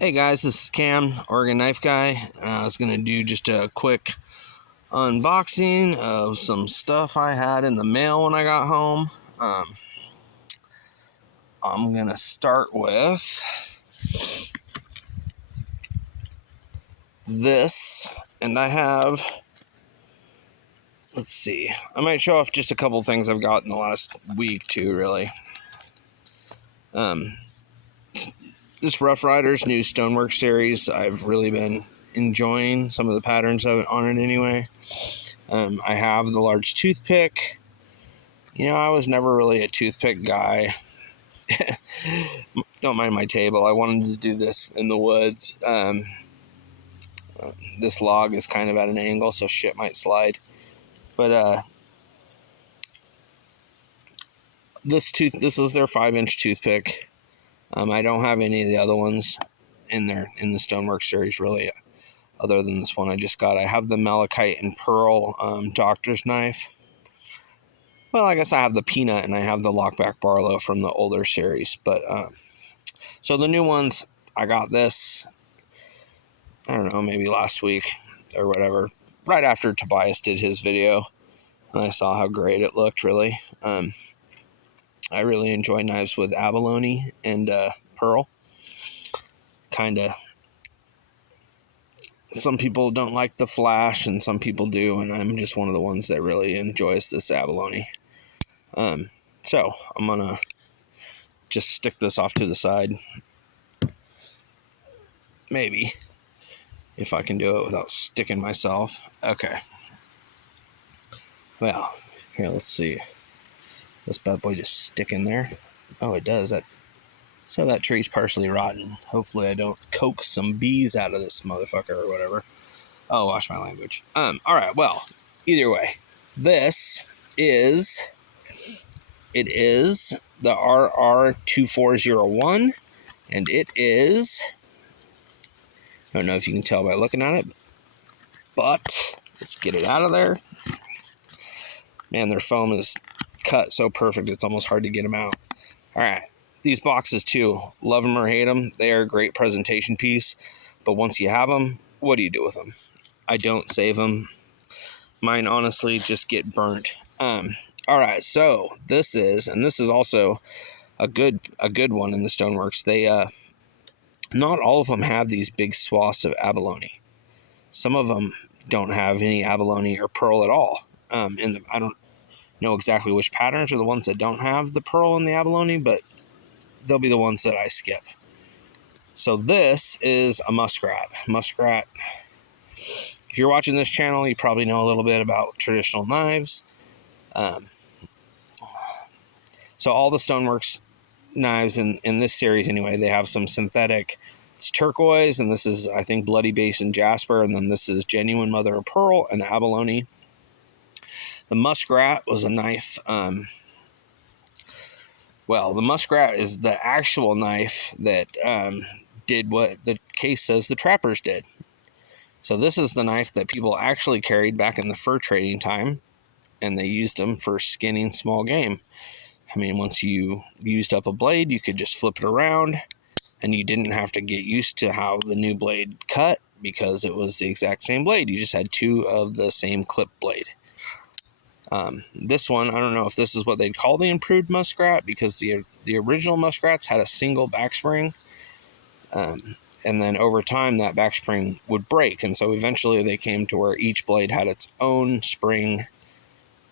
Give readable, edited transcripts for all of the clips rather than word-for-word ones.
Hey guys, this is Cam, Oregon Knife Guy. I was going to do just a quick unboxing of some stuff I had in the mail when I got home. I'm going to start with this, and I have, let's see, I might show off just a couple things I've got in the last week too, really. This Rough Riders new Stonework series, I've really been enjoying some of the patterns of it on it anyway. I have the large toothpick. You know, I was never really a toothpick guy. Don't mind my table. I wanted to do this in the woods. This log is kind of at an angle, so shit might slide. But this is their 5-inch toothpick. I don't have any of the other ones in the Stonework series really, other than this one I just got. I have the Malachite and Pearl doctor's knife. Well, I guess I have the Peanut and I have the Lockback Barlow from the older series. But so the new ones, I got this, I don't know, maybe last week or whatever, right after Tobias did his video, and I saw how great it looked, really. I really enjoy knives with abalone and pearl. Kind of, some people don't like the flash and some people do, and I'm just one of the ones that really enjoys this abalone. So I'm gonna just stick this off to the side, maybe, if I can do it without sticking myself. Okay. Well, here, let's see. This bad boy just stick in there. Oh, it does. So that tree's partially rotten. Hopefully I don't coax some bees out of this motherfucker or whatever. Oh, watch my language. Alright, well, either way. It is the RR2401, and it is, I don't know if you can tell by looking at it, but let's get it out of there. Man, their foam is cut so perfect, it's almost hard to get them out. Alright, these boxes too, love them or hate them, they are a great presentation piece, but once you have them, what do you do with them? I don't save them. Mine honestly just get burnt. Alright, so this is also a good one in the Stoneworks. They not all of them have these big swaths of abalone. Some of them don't have any abalone or pearl at all. I don't know exactly which patterns are the ones that don't have the pearl and the abalone, but they'll be the ones that I skip. So this is a muskrat. Muskrat. If you're watching this channel, you probably know a little bit about traditional knives. So all the Stoneworks knives in this series anyway, they have some synthetic. It's turquoise, and this is, I think, Bloody Base and Jasper, and then this is genuine mother of pearl and abalone. The muskrat was a knife. Well, the muskrat is the actual knife that did what the case says the trappers did. So this is the knife that people actually carried back in the fur trading time, and they used them for skinning small game. I mean, once you used up a blade, you could just flip it around, and you didn't have to get used to how the new blade cut, because it was the exact same blade. You just had two of the same clip blade. This one, I don't know if this is what they'd call the improved muskrat, because the original muskrats had a single backspring, and then over time that backspring would break, and so eventually they came to where each blade had its own spring.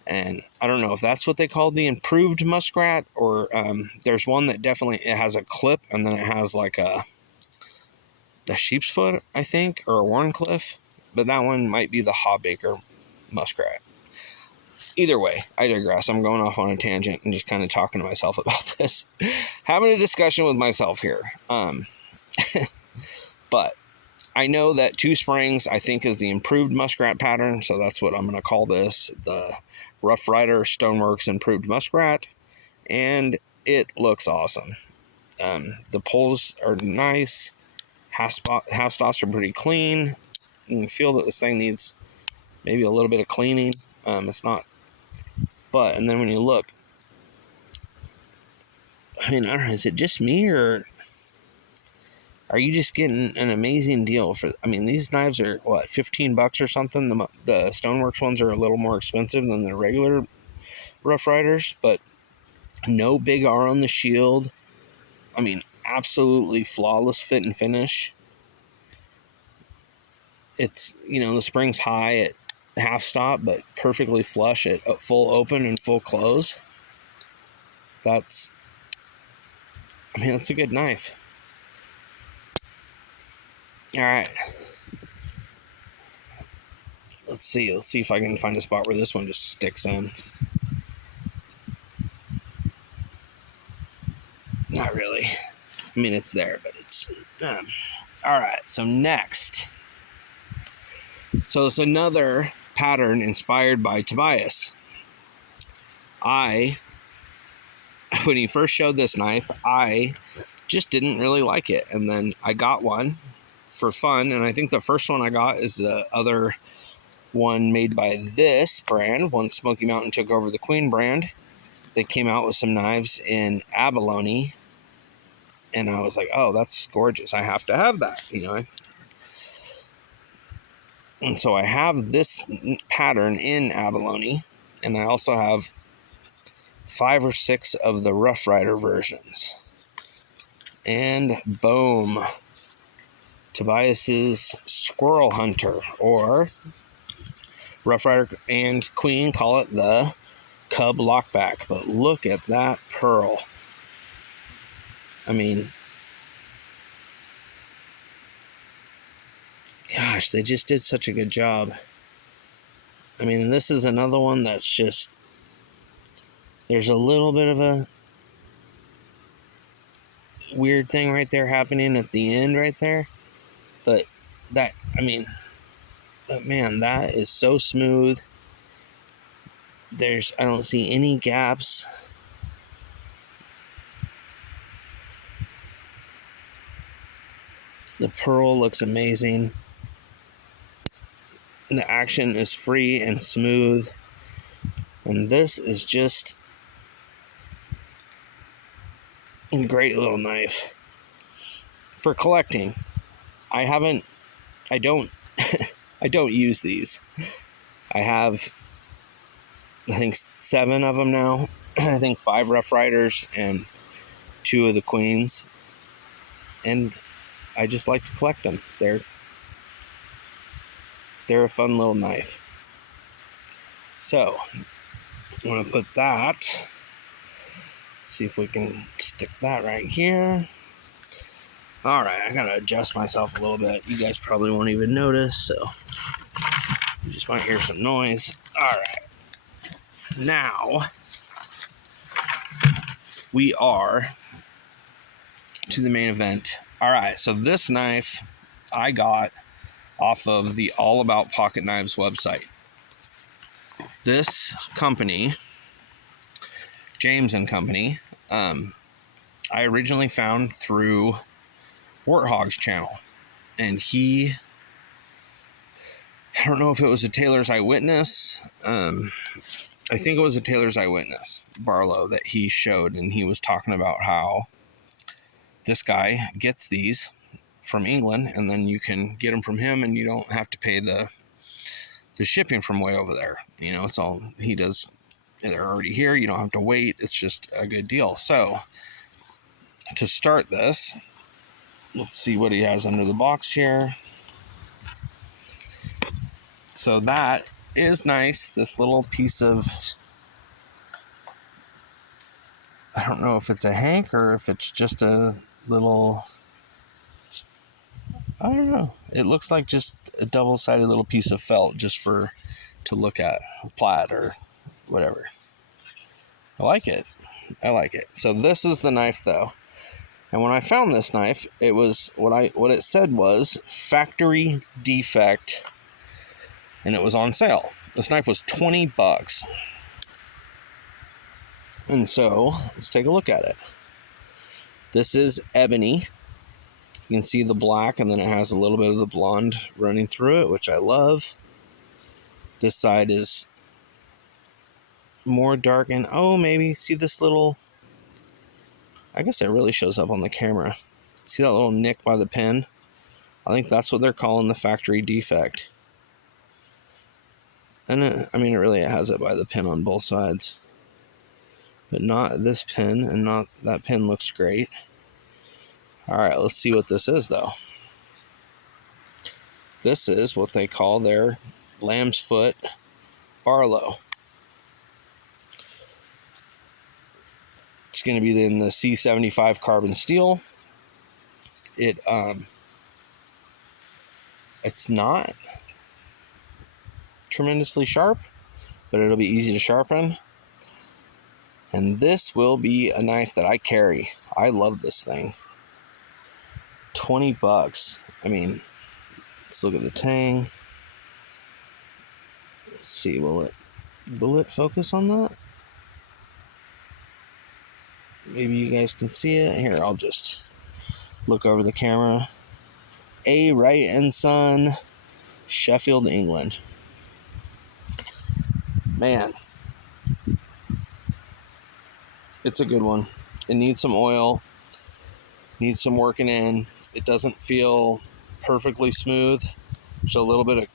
And I don't know if that's what they called the improved muskrat, or there's one that definitely, it has a clip, and then it has like a sheep's foot, I think, or a Warncliffe, but that one might be the Hawbaker muskrat. Either way, I digress. I'm going off on a tangent and just kind of talking to myself about this. Having a discussion with myself here. But I know that two springs, I think, is the improved muskrat pattern, so that's what I'm going to call this, the Rough Rider Stoneworks Improved Muskrat, and it looks awesome. The pulls are nice, half stops are pretty clean. You can feel that this thing needs maybe a little bit of cleaning. It's not, but, and then when you look, I mean, I don't know, is it just me, or are you just getting an amazing deal for, I mean, these knives are what, $15 or something. The Stoneworks ones are a little more expensive than the regular Rough Riders, but no big R on the shield. I mean, absolutely flawless fit and finish. It's, the spring's high at half stop, but perfectly flush at full open and full close. That's a good knife. All right. Let's see if I can find a spot where this one just sticks in. Not really. I mean, it's there, but it's... all right, so next. So it's another pattern inspired by Tobias. When he first showed this knife, I just didn't really like it. And then I got one for fun, and I think the first one I got is the other one made by this brand. Once Smoky Mountain took over the Queen brand, they came out with some knives in abalone, and I was like, oh, that's gorgeous. I have to have that, And so I have this pattern in abalone, and I also have 5 or 6 of the Rough Rider versions. And boom, Tobias's Squirrel Hunter, or Rough Rider and Queen call it the Cub Lockback. But look at that pearl. I mean, gosh, they just did such a good job. I mean, this is another one that's just, there's a little bit of a weird thing right there happening at the end right there. But that, man, that is so smooth. I don't see any gaps. The pearl looks amazing. The action is free and smooth. And this is just a great little knife. For collecting, I don't use these. I have, I think, 7 of them now. I think 5 Rough Riders and 2 of the Queens. And I just like to collect them. They're a fun little knife. So, I'm going to put that. Let's see if we can stick that right here. Alright, I gotta adjust myself a little bit. You guys probably won't even notice, so you just might hear some noise. Alright. Now, we are to the main event. Alright, so this knife I got off of the All About Pocket Knives website. This company, James and Company, I originally found through Warthog's channel, and I don't know if it was a Taylor's Eyewitness. I think it was a Taylor's Eyewitness Barlow that he showed, and he was talking about how this guy gets these from England, and then you can get them from him, and you don't have to pay the shipping from way over there. It's all he does. They're already here. You don't have to wait. It's just a good deal. So to start this, let's see what he has under the box here. So that is nice. This little piece of, I don't know if it's a hank or if it's just a little, I don't know. It looks like just a double-sided little piece of felt just to look at, plaid or whatever. I like it. So this is the knife though. And when I found this knife, it was what it said was factory defect, and it was on sale. This knife was $20. And so let's take a look at it. This is ebony. You can see the black, and then it has a little bit of the blonde running through it, which I love. This side is more dark, and maybe see this little, I guess it really shows up on the camera. See that little nick by the pin? I think that's what they're calling the factory defect. And it really has it by the pin on both sides. But not this pin, and not that pin looks great. Alright, let's see what this is though. This is what they call their Lambs Foot Barlow. It's going to be in the C75 carbon steel. It's not tremendously sharp, but it'll be easy to sharpen. And this will be a knife that I carry. I love this thing. $20. Let's look at the tang. Let's see, will it focus on that? Maybe you guys can see it. Here, I'll just look over the camera. A. Wright and Son, Sheffield, England. Man, it's a good one. It needs some oil, needs some working in. It doesn't feel perfectly smooth. There's a little bit of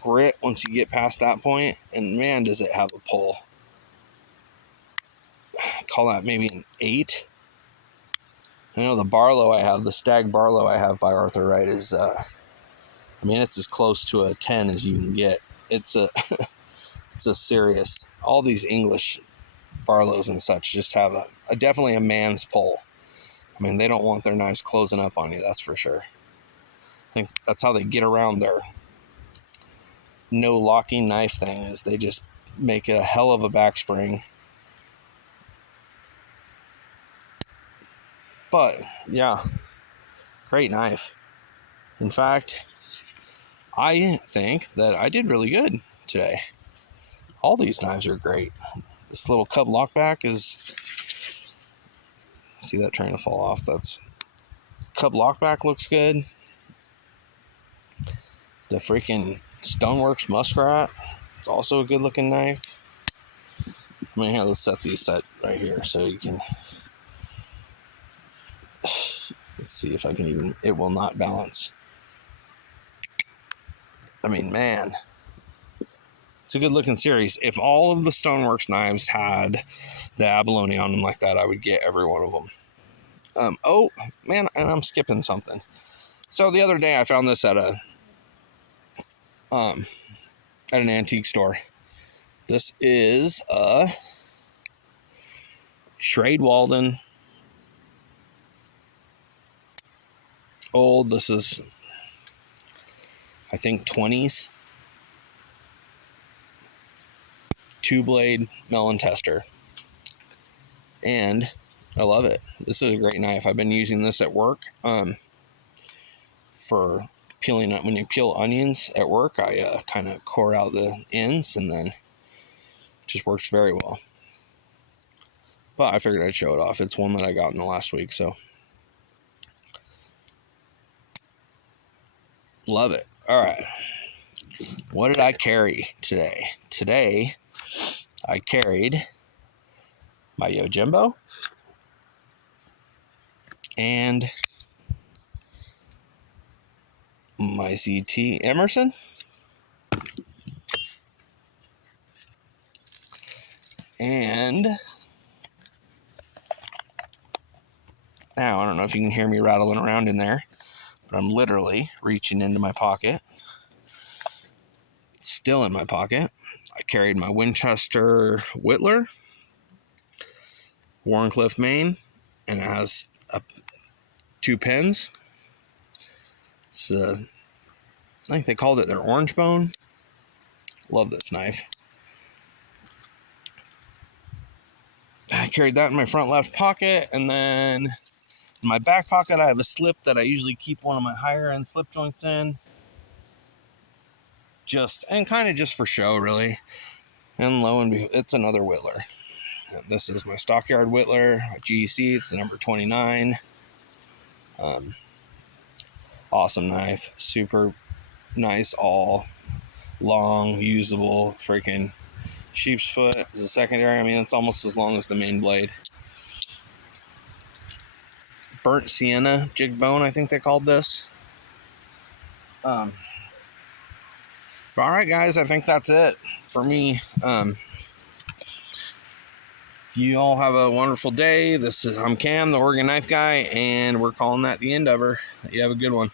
grit once you get past that point, and man, does it have a pull. Call that maybe an 8. I know the Barlow I have, the Stag Barlow I have by Arthur Wright is, it's as close to a 10 as you can get. It's a serious, all these English Barlows and such just have definitely a man's pull. They don't want their knives closing up on you, that's for sure. I think that's how they get around their no locking knife thing, is they just make a hell of a backspring. But yeah, great knife. In fact, I think that I did really good today. All these knives are great. This little cub lockback is, see that trying to fall off? That's cub lockback, looks good. The freaking Stoneworks Muskrat, it's also a good looking knife. Here, let's set these right here so you can, let's see if I can even, it will not balance. Man, it's a good looking series. If all of the Stoneworks knives had the abalone on them like that, I would get every one of them. Oh man, and I'm skipping something. So the other day I found this at an antique store. This is a Schrade Walden old. This is, I think, 20s. 2-blade melon tester. And I love it. This is a great knife. I've been using this at work for peeling. When you peel onions at work, I kind of core out the ends, and then it just works very well. But I figured I'd show it off. It's one that I got in the last week, so love it. All right. What did I carry today? Today, I carried my Yojimbo and my ZT Emerson. And now, I don't know if you can hear me rattling around in there, but I'm literally reaching into my pocket. It's still in my pocket. I carried my Winchester Whittler, Warncliffe, Maine, and it has 2 pins. I think they called it their orange bone. Love this knife. I carried that in my front left pocket, and then in my back pocket I have a slip that I usually keep one of my higher end slip joints in. Just for show, really. And lo and behold, it's another Whittler. This is my Stockyard Whittler, GEC. It's the number 29. Awesome knife, super nice, all long, usable. Freaking sheep's foot is a secondary. It's almost as long as the main blade. burnt sienna jig bone, I think they called this. All right, guys, I think that's it for me. You all have a wonderful day. I'm Cam, the Oregon Knife Guy, and we're calling that the end of her. You have a good one.